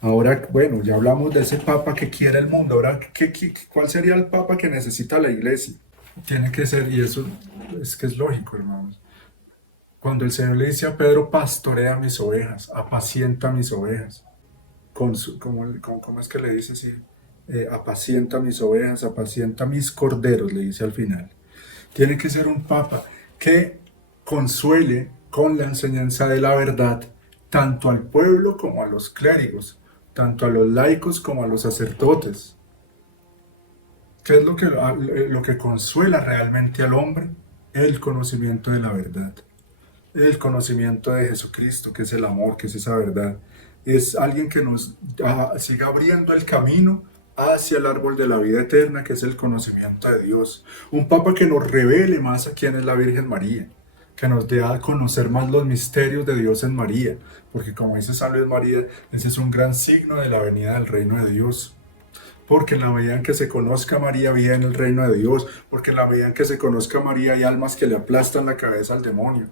Ahora, bueno, ya hablamos de ese papa que quiere el mundo. Ahora, ¿cuál sería el papa que necesita la iglesia? Tiene que ser, y eso es que es lógico, hermanos. Cuando el Señor le dice a Pedro, pastorea mis ovejas, apacienta mis ovejas, ¿cómo es que le dice así? Apacienta mis ovejas, apacienta mis corderos, le dice al final. Tiene que ser un papa que consuele con la enseñanza de la verdad tanto al pueblo como a los clérigos, tanto a los laicos como a los sacerdotes. ¿Qué es lo que consuela realmente al hombre? El conocimiento de la verdad, el conocimiento de Jesucristo, que es el amor, que es esa verdad. Es alguien que nos siga abriendo el camino hacia el árbol de la vida eterna, que es el conocimiento de Dios. Un papa que nos revele más a quién es la Virgen María, que nos dé a conocer más los misterios de Dios en María, porque como dice San Luis María, ese es un gran signo de la venida del reino de Dios. Porque en la medida en que se conozca a María viene el reino de Dios, porque en la medida en que se conozca a María hay almas que le aplastan la cabeza al demonio,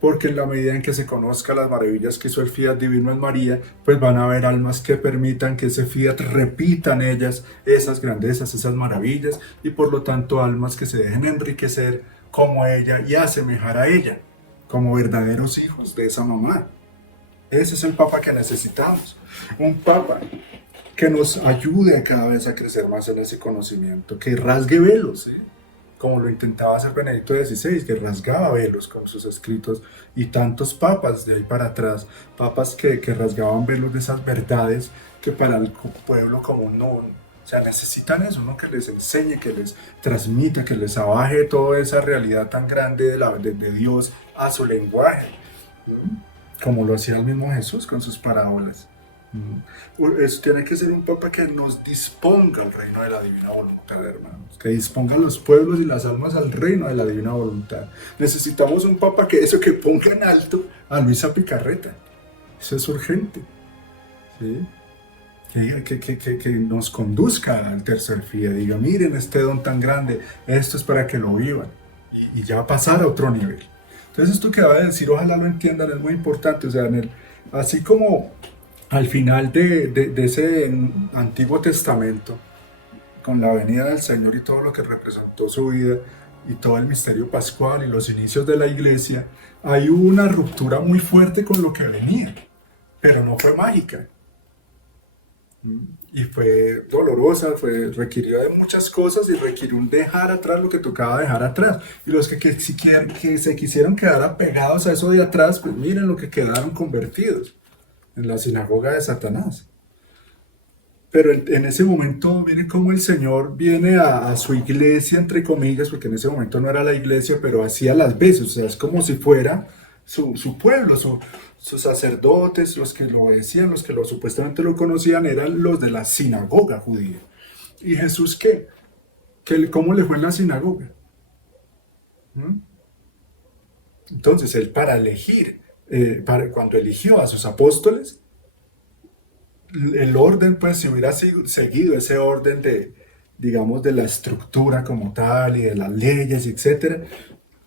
porque en la medida en que se conozca las maravillas que hizo el fiat divino en María, pues van a haber almas que permitan que ese fiat repita en ellas esas grandezas, esas maravillas, y por lo tanto almas que se dejen enriquecer como ella y asemejar a ella, como verdaderos hijos de esa mamá. Ese es el papa que necesitamos, un papa que nos ayude cada vez a crecer más en ese conocimiento, que rasgue velos, ¿sí? Como lo intentaba hacer Benedicto XVI, que rasgaba velos con sus escritos, y tantos papas de ahí para atrás, papas que rasgaban velos de esas verdades que para el pueblo común no, o sea, necesitan eso, ¿no? Que les enseñe, que les transmita, que les abaje toda esa realidad tan grande de Dios a su lenguaje, ¿no? Como lo hacía el mismo Jesús con sus parábolas. Eso tiene que ser un papa que nos disponga al reino de la divina voluntad, hermanos. Que disponga a los pueblos y las almas al reino de la divina voluntad. Necesitamos un papa que ponga en alto a Luisa Picarreta. Eso es urgente. ¿Sí? Que nos conduzca al tercer FIA. Diga, miren este don tan grande, esto es para que lo vivan. Y ya pasar a otro nivel. Entonces esto que va a decir, ojalá lo entiendan, es muy importante. O sea, así como al final de ese Antiguo Testamento, con la venida del Señor y todo lo que representó su vida y todo el misterio pascual y los inicios de la iglesia, hay una ruptura muy fuerte con lo que venía, pero no fue mágica. Y fue dolorosa, requirió de muchas cosas y requirió un dejar atrás lo que tocaba dejar atrás. Y los que se quisieron quedar apegados a eso de atrás, pues miren lo que quedaron convertidos en la sinagoga de Satanás. Pero en ese momento viene como el Señor viene a su iglesia, entre comillas, porque en ese momento no era la iglesia, pero hacía las veces, o sea, es como si fuera su pueblo, sus sacerdotes, los que lo obedecían, los que supuestamente lo conocían, eran los de la sinagoga judía. ¿Y Jesús qué? ¿Cómo le fue en la sinagoga? ¿Mm? Entonces, él para elegir, cuando eligió a sus apóstoles, el orden, pues, si hubiera seguido ese orden digamos, de la estructura como tal y de las leyes, etcétera,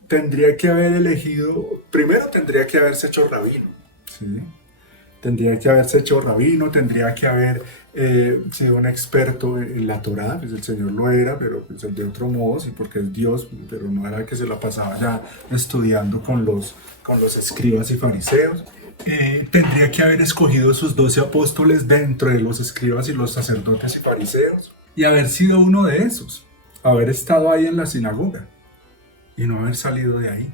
tendría que haber elegido, primero tendría que haberse hecho rabino, ¿sí? Tendría que haberse hecho rabino, tendría que haber sido un experto en la Torá, pues el Señor lo era, pero pues de otro modo, sí, porque es Dios, pero no era que se la pasaba ya estudiando con los escribas y fariseos. Tendría que haber escogido sus 12 apóstoles dentro de los escribas y los sacerdotes y fariseos y haber sido uno de esos, haber estado ahí en la sinagoga y no haber salido de ahí.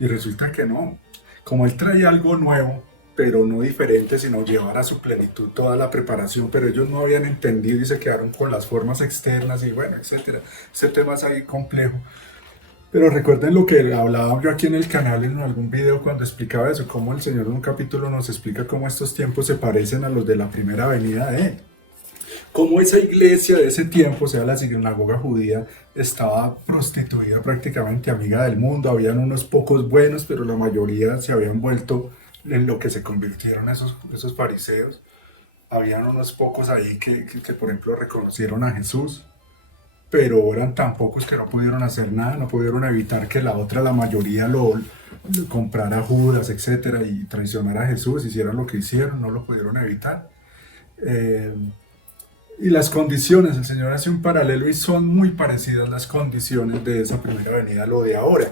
Y resulta que no, como él traía algo nuevo, pero no diferente, sino llevar a su plenitud toda la preparación, pero ellos no habían entendido y se quedaron con las formas externas y bueno, etcétera. Ese tema es ahí complejo. Pero recuerden lo que hablaba yo aquí en el canal en algún video cuando explicaba eso, cómo el Señor en un capítulo nos explica cómo estos tiempos se parecen a los de la primera venida de Él. Cómo esa iglesia de ese tiempo, o sea, la sinagoga judía, estaba prostituida prácticamente, amiga del mundo. Habían unos pocos buenos, pero la mayoría se habían vuelto en lo que se convirtieron esos fariseos. Habían unos pocos ahí que, por ejemplo, reconocieron a Jesús, pero eran tan pocos que no pudieron hacer nada, no pudieron evitar que la mayoría lo comprara a Judas, etcétera, y traicionara a Jesús, hicieran lo que hicieron, no lo pudieron evitar. Eh, y las condiciones, el Señor hace un paralelo y son muy parecidas las condiciones de esa primera venida a lo de ahora.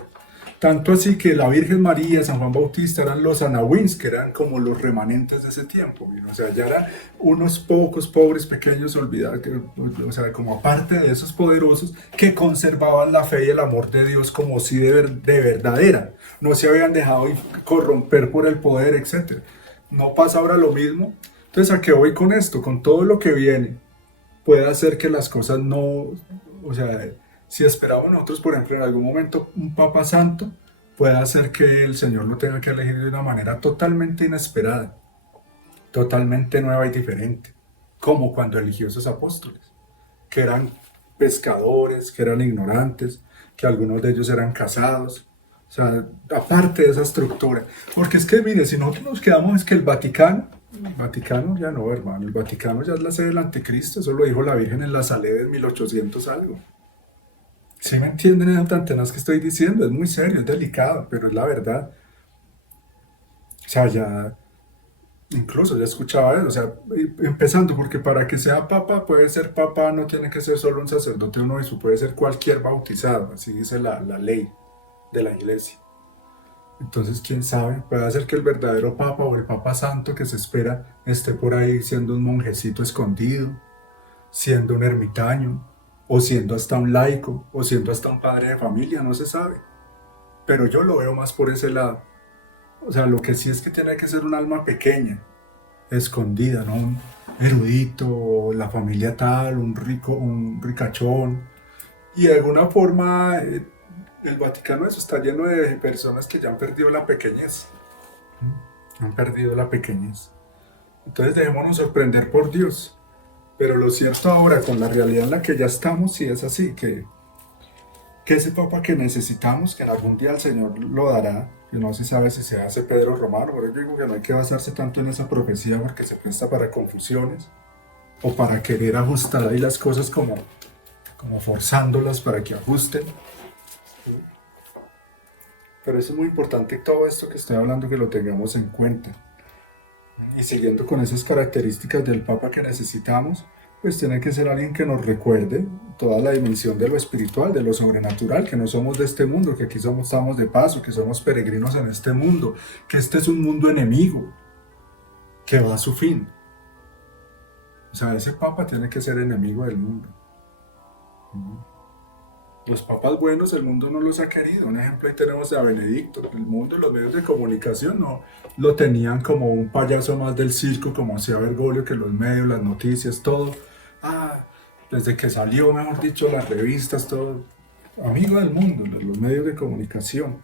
Tanto así que la Virgen María, San Juan Bautista eran los anahuins, que eran como los remanentes de ese tiempo. O sea, ya eran unos pocos pobres, pequeños, olvidados, o sea, como aparte de esos poderosos que conservaban la fe y el amor de Dios como si de verdad era. No se habían dejado corromper por el poder, etc. No pasa ahora lo mismo. Entonces, ¿a qué voy con esto? Con todo lo que viene, puede hacer que las cosas no, o sea, si esperamos nosotros, por ejemplo, en algún momento un Papa Santo, puede hacer que el Señor lo tenga que elegir de una manera totalmente inesperada, totalmente nueva y diferente, como cuando eligió a esos apóstoles, que eran pescadores, que eran ignorantes, que algunos de ellos eran casados, o sea, aparte de esa estructura. Porque es que, mire, si nosotros nos quedamos, es que el Vaticano ya no, hermano, el Vaticano ya es la sede del anticristo, eso lo dijo la Virgen en la Salé de 1800 algo. ¿Sí me entienden esas tantenas que estoy diciendo? Es muy serio, es delicado, pero es la verdad. O sea, ya, incluso ya escuchaba eso, o sea, empezando, porque para que sea papa, puede ser papa, no tiene que ser solo un sacerdote o un obispo, puede ser cualquier bautizado, así dice la ley de la iglesia. Entonces, quién sabe, puede ser que el verdadero papa o el papa santo que se espera esté por ahí siendo un monjecito escondido, siendo un ermitaño, o siendo hasta un laico, o siendo hasta un padre de familia, no se sabe. Pero yo lo veo más por ese lado. O sea, lo que sí es que tiene que ser un alma pequeña, escondida, ¿no? Un erudito, la familia tal, un rico, un ricachón. Y de alguna forma, el Vaticano eso está lleno de personas que ya han perdido la pequeñez. Han perdido la pequeñez. Entonces dejémonos sorprender por Dios. Pero lo cierto ahora, con la realidad en la que ya estamos, sí es así, que ese Papa que necesitamos, que en algún día el Señor lo dará, que no se sabe si se hace Pedro Romano, pero yo digo que no hay que basarse tanto en esa profecía porque se presta para confusiones o para querer ajustar ahí las cosas como forzándolas para que ajusten. Pero eso es muy importante todo esto que estoy hablando que lo tengamos en cuenta. Y siguiendo con esas características del Papa que necesitamos, pues tiene que ser alguien que nos recuerde toda la dimensión de lo espiritual, de lo sobrenatural, que no somos de este mundo, que aquí estamos de paso, que somos peregrinos en este mundo, que este es un mundo enemigo, que va a su fin. O sea, ese Papa tiene que ser enemigo del mundo. Los papas buenos el mundo no los ha querido. Un ejemplo ahí tenemos a Benedicto. El mundo, los medios de comunicación no lo tenían como un payaso más del circo, como hacía Bergoglio, que los medios, las noticias, todo. Ah, desde que salió, mejor dicho, las revistas, todo. Amigo del mundo, los medios de comunicación.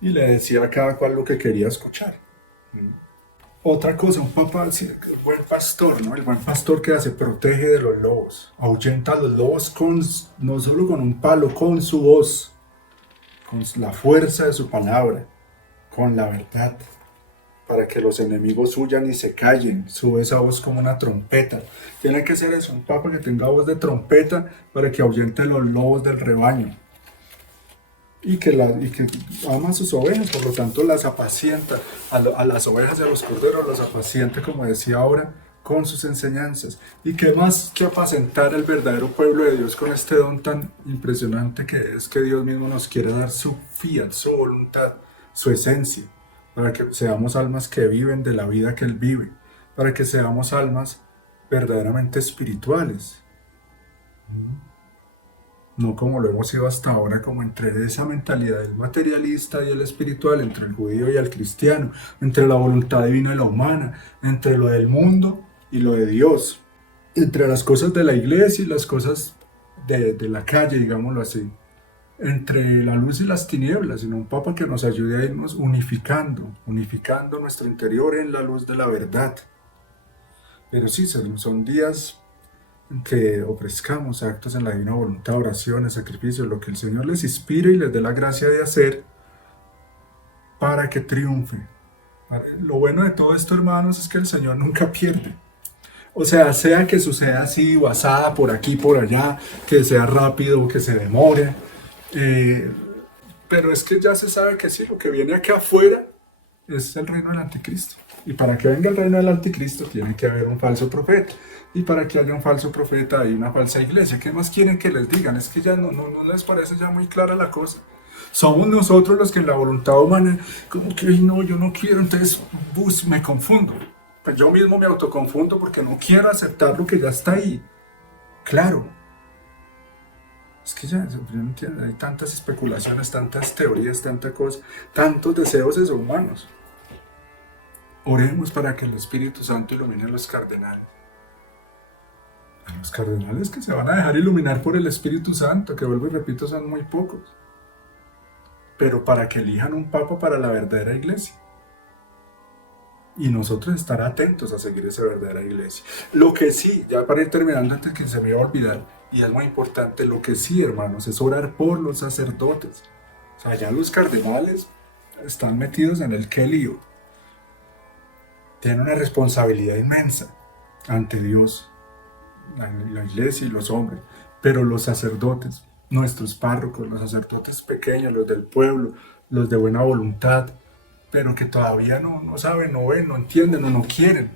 Y le decía a cada cual lo que quería escuchar. Otra cosa, un papa, sí, el buen pastor, ¿no? El buen pastor que hace, protege de los lobos, ahuyenta a los lobos no solo con un palo, con su voz, con la fuerza de su palabra, con la verdad, para que los enemigos huyan y se callen. Sube esa voz como una trompeta. Tiene que ser eso, un papa que tenga voz de trompeta para que ahuyente los lobos del rebaño. Y que ama a sus ovejas, por lo tanto las apacienta, a las ovejas y a los corderos las apacienta, como decía ahora, con sus enseñanzas. Y qué más que apacentar al verdadero pueblo de Dios con este don tan impresionante que es que Dios mismo nos quiere dar su fiat, su voluntad, su esencia, para que seamos almas que viven de la vida que Él vive, para que seamos almas verdaderamente espirituales. No como lo hemos sido hasta ahora, como entre esa mentalidad del materialista y el espiritual, entre el judío y el cristiano, entre la voluntad divina y la humana, entre lo del mundo y lo de Dios, entre las cosas de la iglesia y las cosas de la calle, digámoslo así, entre la luz y las tinieblas, sino un papa que nos ayude a irnos unificando nuestro interior en la luz de la verdad. Pero sí, son días que ofrezcamos actos en la divina voluntad, oraciones, sacrificios, lo que el Señor les inspire y les dé la gracia de hacer para que triunfe. Lo bueno de todo esto, hermanos, es que el Señor nunca pierde. O sea que suceda así, basada por aquí, por allá, que sea rápido, que se demore. Pero es que ya se sabe que sí, lo que viene acá afuera es el reino del anticristo. Y para que venga el reino del anticristo tiene que haber un falso profeta. Y para que haya un falso profeta hay una falsa iglesia. ¿Qué más quieren que les digan? Es que ya no les parece ya muy clara la cosa. Somos nosotros los que en la voluntad humana, como que, "Ay, no, yo no quiero", entonces me confundo. Pues yo mismo me autoconfundo porque no quiero aceptar lo que ya está ahí. Claro, es que ya, yo no entiendo, hay tantas especulaciones, tantas teorías, tanta cosa, tantos deseos de humanos. Oremos para que el Espíritu Santo ilumine a los cardenales. A los cardenales que se van a dejar iluminar por el Espíritu Santo, que vuelvo y repito, son muy pocos. Pero para que elijan un papa para la verdadera iglesia. Y nosotros estar atentos a seguir esa verdadera iglesia. Lo que sí, ya para ir terminando antes que se me va a olvidar, y es muy importante, lo que sí, hermanos, es orar por los sacerdotes. O sea, ya los cardenales están metidos en el qué lío. Tienen una responsabilidad inmensa ante Dios, la iglesia y los hombres, pero los sacerdotes, nuestros párrocos, los sacerdotes pequeños, los del pueblo, los de buena voluntad, pero que todavía no saben, no ven, no entienden o no quieren.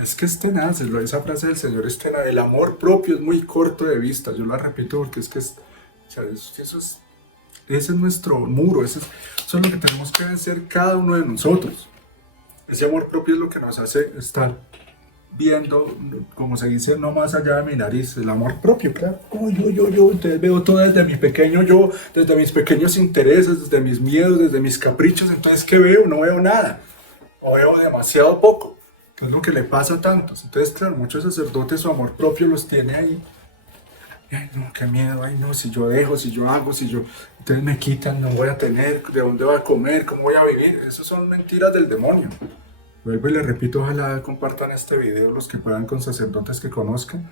Es que es tenaz, esa frase del Señor es tenaz. El amor propio es muy corto de vista, yo la repito porque es que o sea, ese es nuestro muro, eso es lo que tenemos que hacer cada uno de nosotros. Ese amor propio es lo que nos hace estar viendo, como se dice, no más allá de mi nariz, el amor propio, claro. Oh, yo, entonces veo todo desde mi pequeño yo, desde mis pequeños intereses, desde mis miedos, desde mis caprichos, entonces ¿qué veo? No veo nada, o veo demasiado poco, que es lo que le pasa a tantos. Entonces, claro, muchos sacerdotes su amor propio los tiene ahí. Ay, no, qué miedo, ay, no, si yo dejo, si yo hago, entonces me quitan, no voy a tener, ¿de dónde voy a comer? ¿Cómo voy a vivir? Esas son mentiras del demonio. Vuelvo y les repito, ojalá compartan este video los que puedan con sacerdotes que conozcan.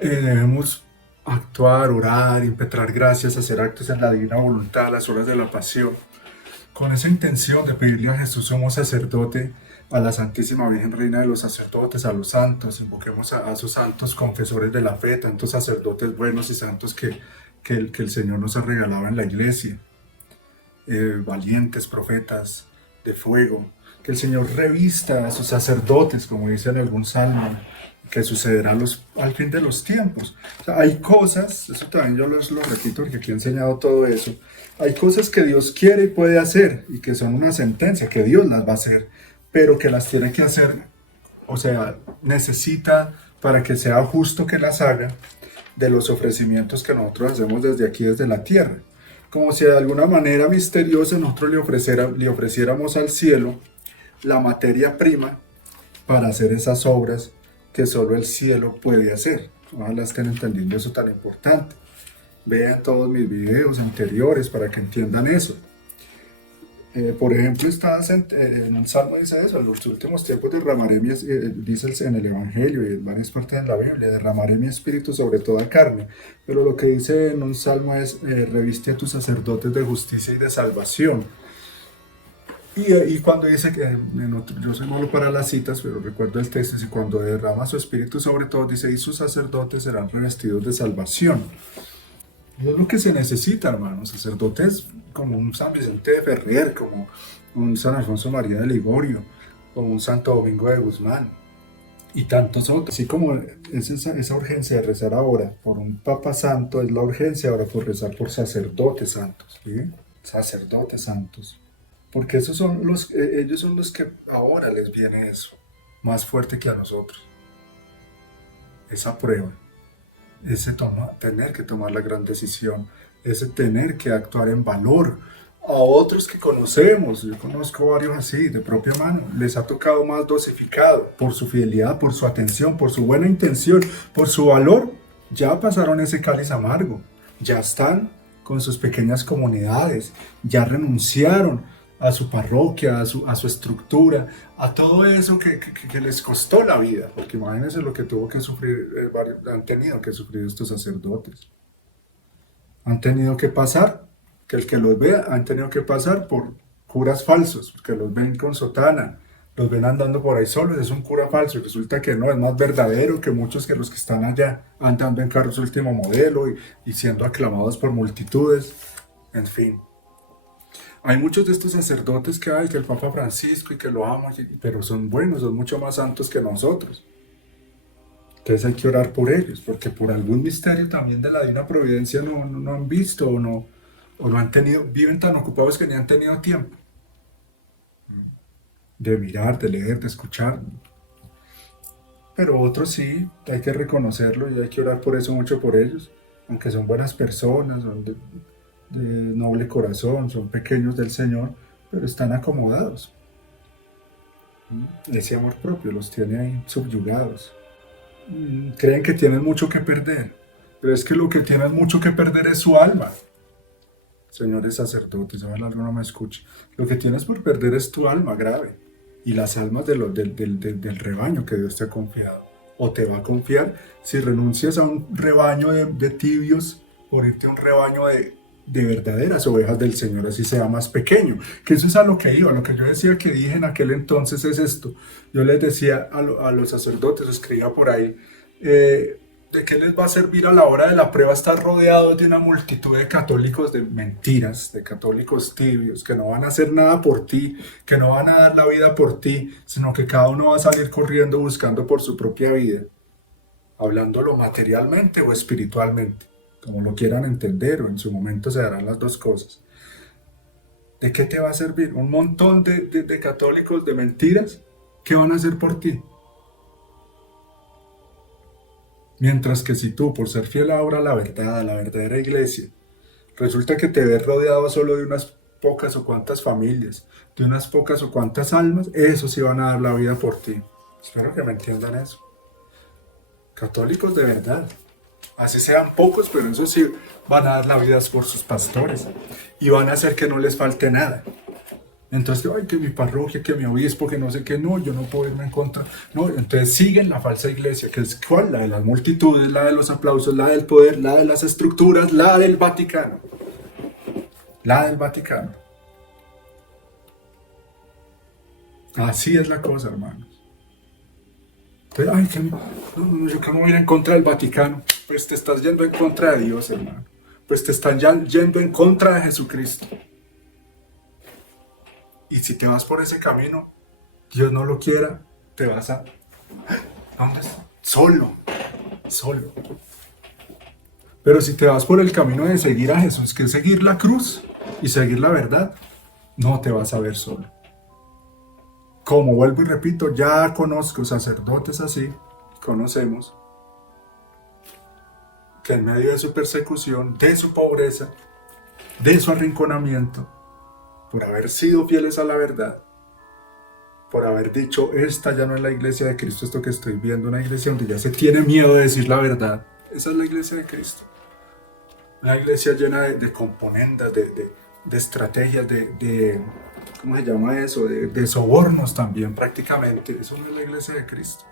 Debemos actuar, orar, impetrar gracias, hacer actos en la divina voluntad a las horas de la pasión. Con esa intención de pedirle a Jesús sumo sacerdote, a la Santísima Virgen Reina de los Sacerdotes, a los santos, invoquemos a esos santos confesores de la fe, tantos sacerdotes buenos y santos que el Señor nos ha regalado en la iglesia, valientes profetas de fuego, que el Señor revista a sus sacerdotes, como dice en algún salmo, que sucederá al fin de los tiempos. O sea, hay cosas, eso también yo lo repito porque aquí he enseñado todo eso, hay cosas que Dios quiere y puede hacer y que son una sentencia, que Dios las va a hacer, pero que las tiene que hacer, o sea, necesita para que sea justo que las haga de los ofrecimientos que nosotros hacemos desde aquí, desde la tierra. Como si de alguna manera misteriosa nosotros le ofreciéramos al cielo la materia prima para hacer esas obras que solo el cielo puede hacer. Ojalá estén entendiendo eso tan importante. Vean todos mis videos anteriores para que entiendan eso. Por ejemplo, en un salmo dice eso: en los últimos tiempos derramaré dice en el Evangelio y en varias partes de la Biblia, derramaré mi espíritu sobre toda carne. Pero lo que dice en un salmo es, reviste a tus sacerdotes de justicia y de salvación. Y cuando dice que, yo soy malo para las citas, pero recuerdo el texto, dice, cuando derrama su espíritu sobre todos, dice, y sus sacerdotes serán revestidos de salvación. Y es lo que se necesita, hermanos, sacerdotes como un San Vicente de Ferrer, como un San Alfonso María de Ligorio, como un Santo Domingo de Guzmán, y tantos otros. Así como es esa urgencia de rezar ahora por un Papa Santo, es la urgencia ahora por rezar por sacerdotes santos, ¿sí? Sacerdotes santos. Porque ellos son los que ahora les viene eso, más fuerte que a nosotros. Esa prueba. Ese tener que tomar la gran decisión, ese tener que actuar en valor a otros que conocemos. Yo conozco varios así, de propia mano. Les ha tocado más dosificado por su fidelidad, por su atención, por su buena intención, por su valor. Ya pasaron ese cáliz amargo, ya están con sus pequeñas comunidades, ya renunciaron a su parroquia, a su estructura, a todo eso que les costó la vida, porque imagínense lo que tuvo que sufrir, han tenido que sufrir estos sacerdotes. Han tenido que pasar, que el que los vea, han tenido que pasar por curas falsos, porque los ven con sotana, los ven andando por ahí solos, es un cura falso, y resulta que no, es más verdadero que muchos que los que están allá, andando en carros último modelo y siendo aclamados por multitudes, en fin. Hay muchos de estos sacerdotes que hay, que el Papa Francisco y que lo aman, pero son buenos, son mucho más santos que nosotros. Entonces hay que orar por ellos, porque por algún misterio también de la Divina Providencia no han visto o no han tenido, viven tan ocupados que ni han tenido tiempo de mirar, de leer, de escuchar. Pero otros sí, hay que reconocerlo y hay que orar por eso mucho por ellos, aunque son buenas personas, son de noble corazón, son pequeños del Señor, pero están acomodados. Ese amor propio los tiene ahí subyugados. Creen que tienen mucho que perder, pero es que lo que tienen mucho que perder es su alma. Señores sacerdotes, ojalá alguno me escuche. Lo que tienes por perder es tu alma grave y las almas del rebaño que Dios te ha confiado. O te va a confiar si renuncias a un rebaño de tibios por irte a un rebaño de verdaderas ovejas del Señor, así sea más pequeño. Que eso es a lo que iba, lo que yo decía que dije en aquel entonces es esto. Yo les decía a los sacerdotes, escribía por ahí, ¿de qué les va a servir a la hora de la prueba estar rodeados de una multitud de católicos de mentiras, de católicos tibios, que no van a hacer nada por ti, que no van a dar la vida por ti, sino que cada uno va a salir corriendo buscando por su propia vida, hablándolo materialmente o espiritualmente, como lo quieran entender, o en su momento se darán las dos cosas? ¿De qué te va a servir? Un montón de católicos de mentiras, ¿qué van a hacer por ti? Mientras que si tú, por ser fiel ahora a la verdad, a la verdadera iglesia, resulta que te ves rodeado solo de unas pocas o cuantas familias, de unas pocas o cuantas almas, esos sí van a dar la vida por ti. Espero que me entiendan eso. Católicos de verdad. Así sean pocos, pero eso sí van a dar la vida por sus pastores y van a hacer que no les falte nada. Entonces, ay, que mi parroquia, que mi obispo, que no sé qué, no, yo no puedo irme en contra. No, entonces siguen la falsa iglesia, que es ¿cuál? La de las multitudes, la de los aplausos, la del poder, la de las estructuras, la del Vaticano. La del Vaticano. Así es la cosa, hermanos. Entonces, ay, que yo que me voy a ir en contra del Vaticano. Pues te estás yendo en contra de Dios, hermano. Pues te están yendo en contra de Jesucristo. Y si te vas por ese camino, Dios no lo quiera, te vas a... ¿Dónde? Solo. Pero si te vas por el camino de seguir a Jesús, que es seguir la cruz y seguir la verdad, no te vas a ver solo. Como vuelvo y repito, ya conozco sacerdotes así, conocemos, que en medio de su persecución, de su pobreza, de su arrinconamiento, por haber sido fieles a la verdad, por haber dicho, esta ya no es la iglesia de Cristo, esto que estoy viendo, una iglesia donde ya se tiene miedo de decir la verdad. Esa es la iglesia de Cristo. Una iglesia llena de componendas, de estrategias, ¿cómo se llama eso? De sobornos también prácticamente. Eso no es la iglesia de Cristo.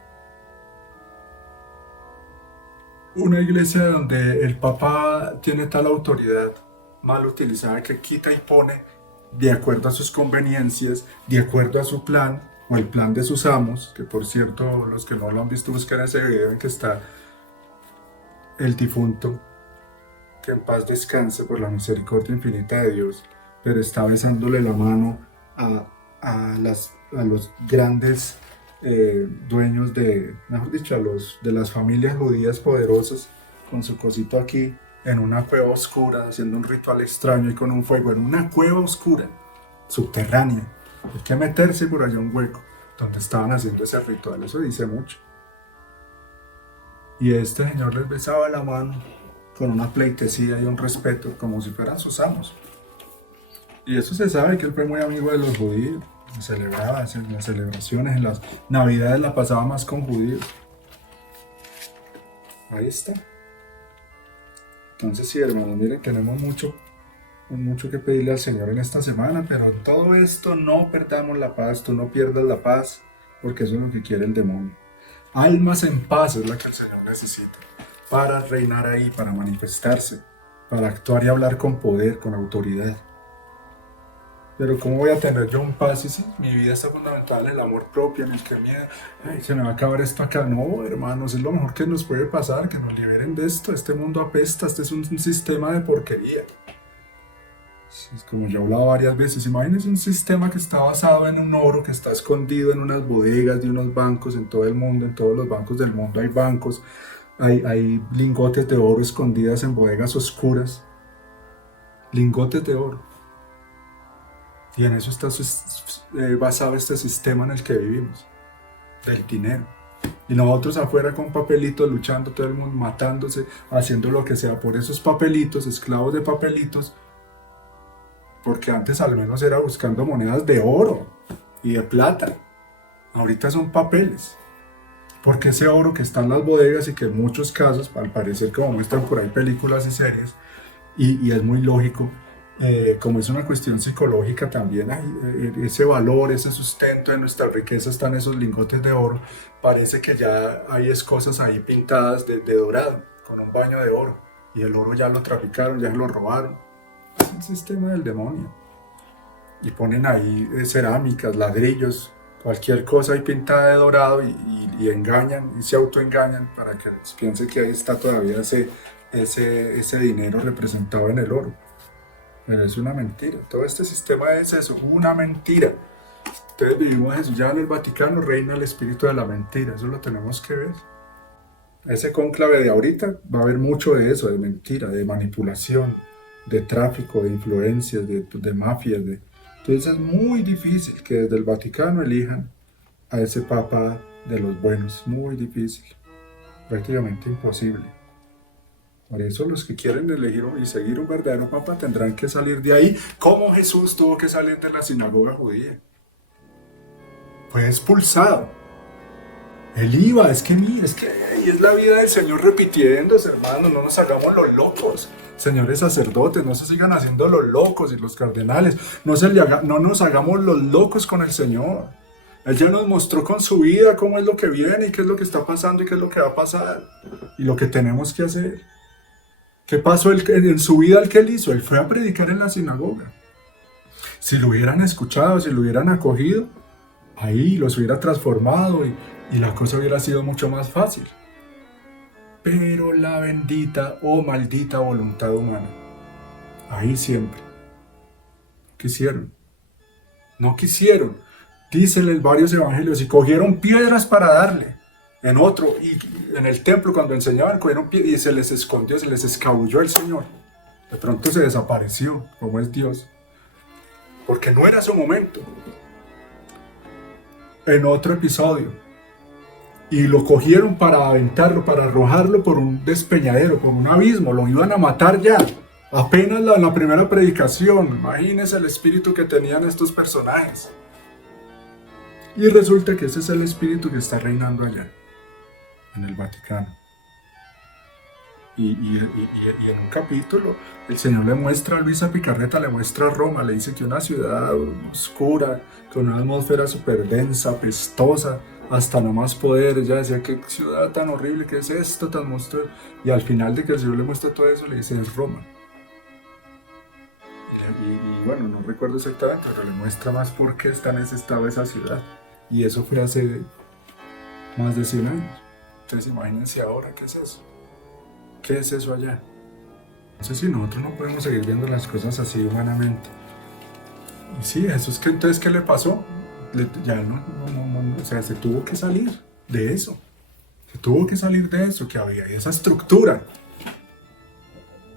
Una iglesia donde el Papa tiene tal autoridad mal utilizada que quita y pone de acuerdo a sus conveniencias, de acuerdo a su plan o el plan de sus amos, que por cierto, los que no lo han visto buscan ese video en que está el difunto, que en paz descanse por la misericordia infinita de Dios, pero está besándole la mano a los grandes dueños mejor dicho, de las familias judías poderosas, con su cosito aquí, en una cueva oscura, haciendo un ritual extraño y con un fuego, en una cueva oscura, subterránea. Hay que meterse por allá un hueco, donde estaban haciendo ese ritual, eso dice mucho. Y este señor les besaba la mano con una pleitesía y un respeto, como si fueran sus amos. Y eso se sabe, que él fue muy amigo de los judíos, celebraba en las celebraciones, en las navidades la pasaba más con judíos. Ahí está. Entonces sí, hermanos, miren, tenemos mucho que pedirle al Señor en esta semana, pero en todo esto no perdamos la paz, tú no pierdas la paz, porque eso es lo que quiere el demonio. Almas en paz es la que el Señor necesita, para reinar ahí, para manifestarse, para actuar y hablar con poder, con autoridad. Pero ¿cómo voy a tener yo un paz si mi vida está fundamentada en el amor propio, en el que se me va a acabar esto acá? No, hermanos, es lo mejor que nos puede pasar, que nos liberen de esto. Este mundo apesta, este es un sistema de porquería. Es como yo he hablado varias veces, imagínense un sistema que está basado en un oro que está escondido en unas bodegas de unos bancos en todo el mundo, en todos los bancos del mundo hay bancos, hay lingotes de oro escondidas en bodegas oscuras, lingotes de oro. Y en eso está basado este sistema en el que vivimos, del dinero. Y nosotros afuera con papelitos, luchando, todo el mundo matándose, haciendo lo que sea por esos papelitos, esclavos de papelitos, porque antes al menos era buscando monedas de oro y de plata. Ahorita son papeles. Porque ese oro que está en las bodegas y que en muchos casos, al parecer como muestran por ahí películas y series, y es muy lógico, como es una cuestión psicológica también, ese valor, ese sustento de nuestra riqueza está en esos lingotes de oro, parece que ya hay cosas ahí pintadas de dorado, con un baño de oro, y el oro ya lo traficaron, ya lo robaron. Es el sistema del demonio. Y ponen ahí cerámicas, ladrillos, cualquier cosa ahí pintada de dorado y engañan, y se autoengañan para que piensen que ahí está todavía ese dinero representado en el oro. Pero es una mentira. Todo este sistema es eso, una mentira. Entonces vivimos eso. Ya en el Vaticano reina el espíritu de la mentira. Eso lo tenemos que ver. Ese cónclave de ahorita va a haber mucho de eso, de mentira, de manipulación, de tráfico, de influencias, de mafias. Entonces es muy difícil que desde el Vaticano elijan a ese papa de los buenos. Muy difícil. Prácticamente imposible. Por eso los que quieren elegir y seguir un verdadero papa tendrán que salir de ahí, como Jesús tuvo que salir de la sinagoga judía. Fue expulsado. Él iba, es que mira, es que ahí es la vida del Señor repitiéndose, hermano, no nos hagamos los locos. Señores sacerdotes, no se sigan haciendo los locos y los cardenales, no nos hagamos los locos con el Señor. Él ya nos mostró con su vida cómo es lo que viene y qué es lo que está pasando y qué es lo que va a pasar y lo que tenemos que hacer. ¿Qué pasó en su vida el que él hizo? Él fue a predicar en la sinagoga. Si lo hubieran escuchado, si lo hubieran acogido, ahí los hubiera transformado y la cosa hubiera sido mucho más fácil. Pero la bendita o maldita voluntad humana, ahí siempre. Quisieron. No quisieron. Dicen en varios evangelios y cogieron piedras para darle. En otro, y en el templo cuando enseñaban, cogieron piedras y se les escondió, se les escabulló el Señor. De pronto se desapareció, como es Dios. Porque no era su momento. En otro episodio. Y lo cogieron para aventarlo, para arrojarlo por un despeñadero, por un abismo. Lo iban a matar ya. Apenas en la primera predicación. Imagínense el espíritu que tenían estos personajes. Y resulta que ese es el espíritu que está reinando allá, en el Vaticano. Y en un capítulo el Señor le muestra a Luisa Picarreta, le muestra a Roma, le dice que una ciudad oscura, con una atmósfera súper densa, apestosa, hasta no más poder. Ella decía, qué ciudad tan horrible, qué es esto tan monstruoso. Y al final de que el Señor le muestra todo eso, le dice, es Roma. Y bueno, no recuerdo exactamente, pero le muestra más por qué está en ese estado esa ciudad. Y eso fue hace más de 100 años. Entonces imagínense ahora, ¿qué es eso? ¿Qué es eso allá? Entonces si nosotros no podemos seguir viendo las cosas así humanamente. Y sí, eso es que entonces, ¿qué le pasó? Ya o sea, se tuvo que salir de eso. Se tuvo que salir de eso que había, esa estructura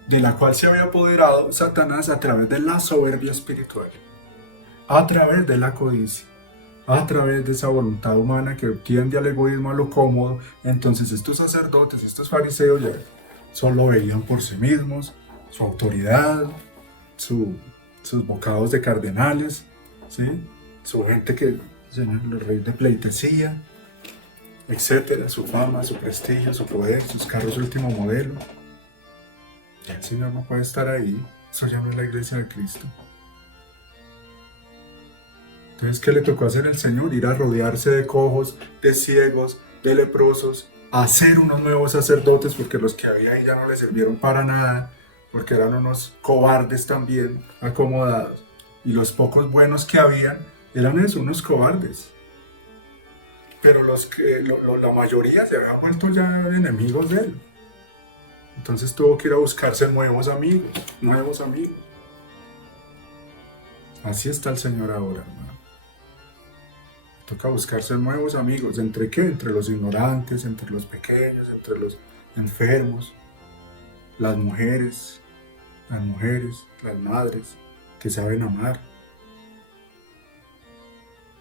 de la cual se había apoderado Satanás a través de la soberbia espiritual, a través de la codicia, a través de esa voluntad humana que tiende al egoísmo, a lo cómodo. Entonces estos sacerdotes, estos fariseos ya solo veían por sí mismos, su autoridad, sus bocados de cardenales, ¿sí? Su gente que, los reyes de pleitesía, etcétera, su fama, su prestigio, su poder, sus carros último modelo. Ya el Señor no puede estar ahí. Eso ya no es la iglesia de Cristo. Entonces, ¿qué le tocó hacer el Señor? Ir a rodearse de cojos, de ciegos, de leprosos, a hacer unos nuevos sacerdotes, porque los que había ahí ya no le sirvieron para nada, porque eran unos cobardes también, acomodados. Y los pocos buenos que habían eran eso, unos cobardes. Pero la mayoría se habían vuelto ya enemigos de él. Entonces tuvo que ir a buscarse nuevos amigos, nuevos amigos. Así está el Señor ahora, hermano. Toca buscarse nuevos amigos. ¿Entre qué? Entre los ignorantes, entre los pequeños, entre los enfermos, las mujeres, las madres, que saben amar.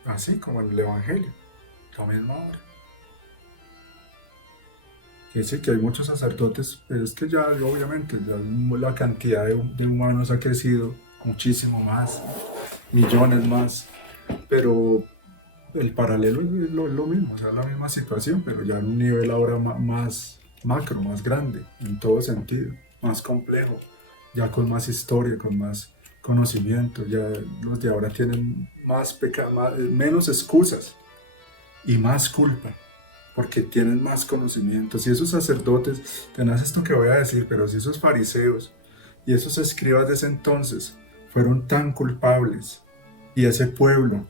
Así como en el Evangelio, la misma hora. Que sí, que hay muchos sacerdotes, pero es que ya, obviamente, ya la cantidad de humanos ha crecido muchísimo más, millones más, pero el paralelo es lo mismo, o sea, la misma situación, pero ya en un nivel ahora más macro, más grande, en todo sentido, más complejo, ya con más historia, con más conocimiento, ya los de ahora tienen menos excusas y más culpa, porque tienen más conocimiento. Si esos sacerdotes, tenés esto que voy a decir, pero si esos fariseos y esos escribas de ese entonces fueron tan culpables, y ese pueblo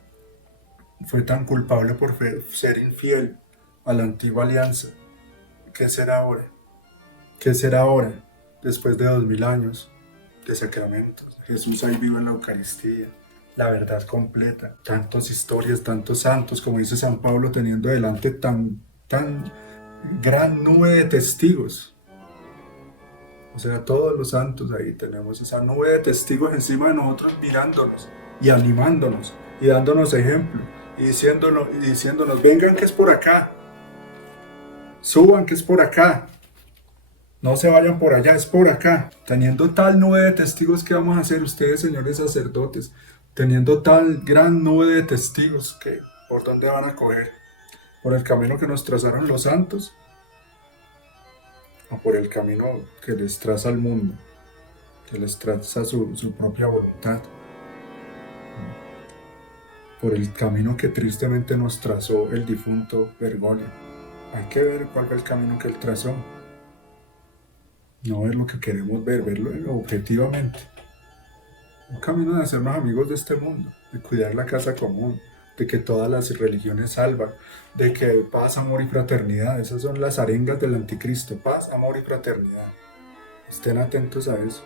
fue tan culpable por ser infiel a la antigua alianza, ¿qué será ahora? ¿Qué será ahora, después de 2000 años de sacramentos? Jesús ahí vive en la Eucaristía, la verdad completa, tantas historias, tantos santos, como dice San Pablo, teniendo delante tan gran nube de testigos. O sea, todos los santos ahí tenemos esa nube de testigos encima de nosotros mirándonos y animándonos y dándonos ejemplo y diciéndonos, vengan que es por acá, suban que es por acá, no se vayan por allá, es por acá. Teniendo tal nube de testigos, ¿qué vamos a hacer ustedes, señores sacerdotes? Teniendo tal gran nube de testigos, que ¿por dónde van a coger? ¿Por el camino que nos trazaron los santos? ¿O por el camino que les traza el mundo? Que les traza su propia voluntad? Por el camino que tristemente nos trazó el difunto Bergoglio. Hay que ver cuál fue el camino que él trazó. No ver lo que queremos ver, verlo objetivamente. Un camino de hacernos amigos de este mundo, de cuidar la casa común, de que todas las religiones salvan, de que paz, amor y fraternidad, esas son las arengas del anticristo, paz, amor y fraternidad. Estén atentos a eso.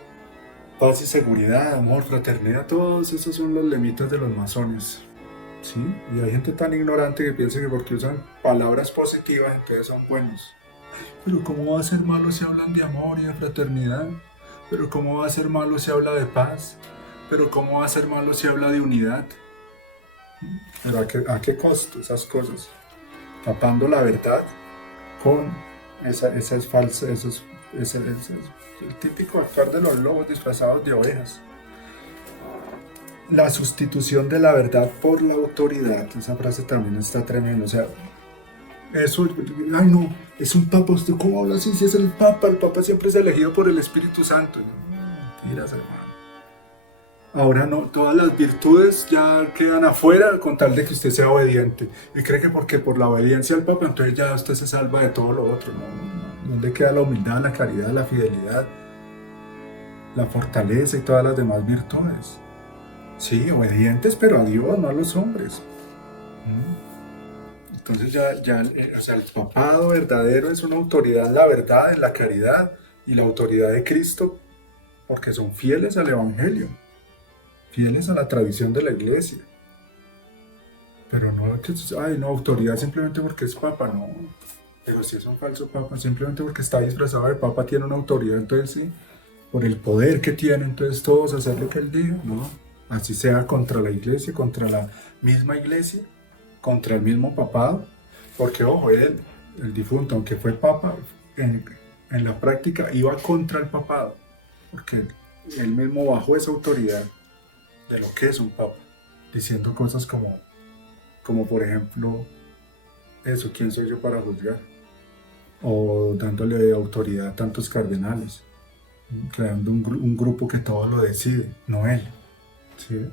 Paz y seguridad, amor, fraternidad, todos esos son los lemitas de los masones. ¿Sí? Y hay gente tan ignorante que piensa que porque usan palabras positivas entonces son buenos. Pero ¿cómo va a ser malo si hablan de amor y de fraternidad? Pero ¿cómo va a ser malo si habla de paz? Pero ¿cómo va a ser malo si habla de unidad? Pero ¿a qué costo esas cosas? Tapando la verdad con esas falsas, el típico actuar de los lobos disfrazados de ovejas. La sustitución de la verdad por la autoridad, esa frase también está tremenda, o sea, eso, ay no, es un papa, ¿usted cómo habla así? Si es el papa siempre es elegido por el Espíritu Santo. Mentiras, hermano. Ahora no, todas las virtudes ya quedan afuera con tal de que usted sea obediente. Y cree que porque por la obediencia al papa, entonces ya usted se salva de todo lo otro. No. ¿Dónde queda la humildad, la caridad, la fidelidad, la fortaleza y todas las demás virtudes? Sí, obedientes, pero a Dios, no a los hombres. Entonces o sea, el papado verdadero es una autoridad en la verdad, en la caridad y la autoridad de Cristo, porque son fieles al Evangelio, fieles a la tradición de la Iglesia. Pero no que, ay, no, autoridad simplemente porque es papa, no. Pero si es un falso papa, simplemente porque está disfrazado de papa tiene una autoridad, entonces sí, por el poder que tiene, entonces todos hacer lo que él diga, no. Así sea contra la Iglesia, contra la misma Iglesia, contra el mismo papado, porque ojo, él, el difunto, aunque fue papa, en la práctica iba contra el papado, porque él mismo bajó esa autoridad de lo que es un papa, diciendo cosas como por ejemplo, eso, ¿quién soy yo para juzgar? O dándole autoridad a tantos cardenales, creando un grupo que todo lo decide, no él. ¿Sí?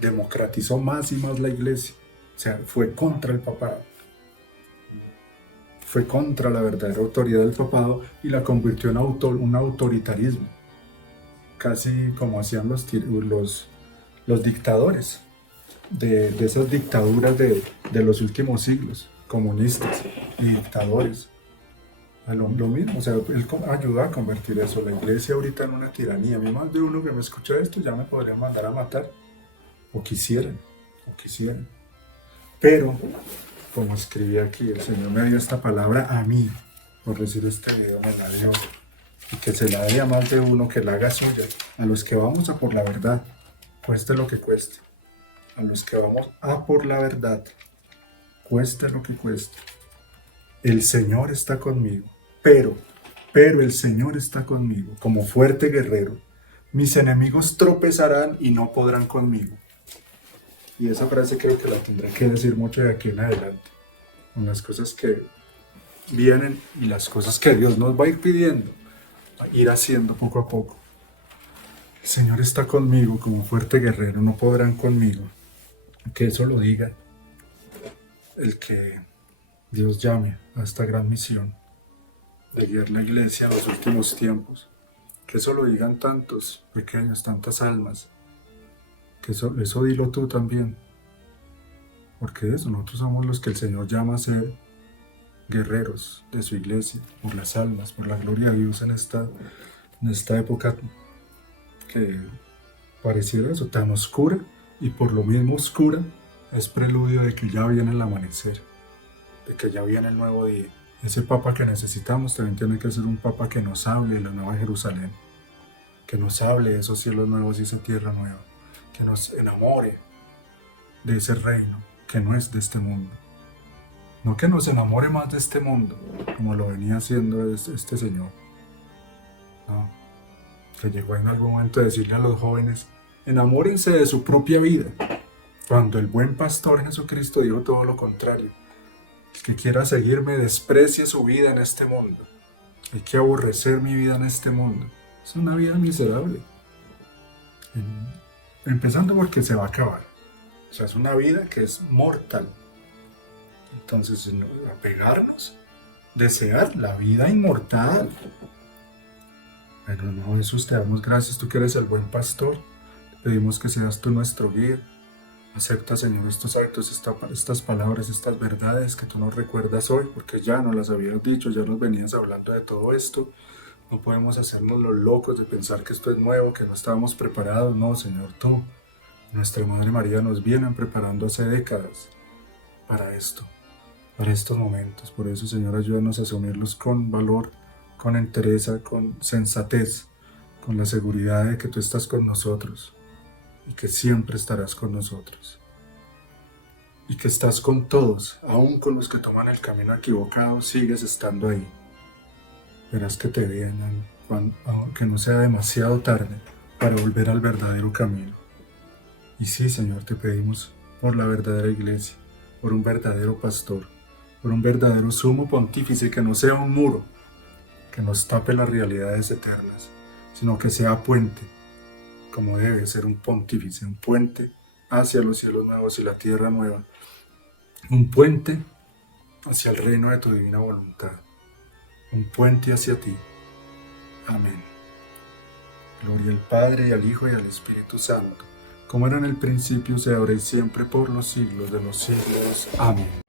Democratizó más y más la Iglesia. O sea, fue contra el papado. Fue contra la verdadera autoridad del papado y la convirtió en un autoritarismo. Casi como hacían los dictadores de esas dictaduras de los últimos siglos, comunistas y dictadores. Lo mismo, o sea, él ayudó a convertir eso, la Iglesia ahorita en una tiranía. A mí más de uno que me escucha esto ya me podría mandar a matar. o quisieran. Pero, como escribí aquí, el Señor me dio esta palabra a mí, por decir este video me la dio, y que se la dé a más de uno, que la haga suya, a los que vamos a por la verdad, cueste lo que cueste, a los que vamos a por la verdad, cueste lo que cueste. El Señor está conmigo, pero el Señor está conmigo, como fuerte guerrero. Mis enemigos tropezarán y no podrán conmigo. Y esa frase creo que la tendré que decir mucho de aquí en adelante, con las cosas que vienen y las cosas que Dios nos va a ir pidiendo, a ir haciendo poco a poco. El Señor está conmigo como fuerte guerrero, no podrán conmigo. Que eso lo diga el que Dios llame a esta gran misión de guiar la iglesia en los últimos tiempos. Que eso lo digan tantos pequeños, tantas almas. Que eso dilo tú también. Porque eso, nosotros somos los que el Señor llama a ser guerreros de su iglesia, por las almas, por la gloria de Dios en esta época que pareciera eso, tan oscura, y por lo mismo oscura, es preludio de que ya viene el amanecer, de que ya viene el nuevo día. Ese Papa que necesitamos también tiene que ser un Papa que nos hable de la Nueva Jerusalén, que nos hable de esos cielos nuevos y esa tierra nueva, que nos enamore de ese reino que no es de este mundo. No que nos enamore más de este mundo, como lo venía haciendo este señor. No, que llegó en algún momento a decirle a los jóvenes, enamórense de su propia vida, cuando el buen pastor Jesucristo dijo todo lo contrario. El que quiera seguirme desprecie su vida en este mundo. Hay que aborrecer mi vida en este mundo. Es una vida miserable. Empezando porque se va a acabar. O sea, es una vida que es mortal. Entonces, apegarnos, desear la vida inmortal. Pero no, Jesús, te damos gracias, tú que eres el buen pastor. Te pedimos que seas tú nuestro guía. Acepta, Señor, estos actos, estas palabras, estas verdades que tú nos recuerdas hoy, porque ya nos las habías dicho, ya nos venías hablando de todo esto. No podemos hacernos los locos de pensar que esto es nuevo, que no estábamos preparados. No, Señor, tú, nuestra Madre María, nos vienen preparando hace décadas para esto, para estos momentos. Por eso, Señor, ayúdanos a asumirlos con valor, con entereza, con sensatez, con la seguridad de que tú estás con nosotros y que siempre estarás con nosotros. Y que estás con todos, aún con los que toman el camino equivocado, sigues estando ahí. Verás que te vean, aunque no sea demasiado tarde, para volver al verdadero camino. Y sí, Señor, te pedimos por la verdadera iglesia, por un verdadero pastor, por un verdadero sumo pontífice que no sea un muro, que nos tape las realidades eternas, sino que sea puente, como debe ser un pontífice, un puente hacia los cielos nuevos y la tierra nueva, un puente hacia el reino de tu divina voluntad, un puente hacia ti. Amén. Gloria al Padre, y al Hijo, y al Espíritu Santo, como era en el principio, sea ahora y siempre, por los siglos de los siglos. Amén.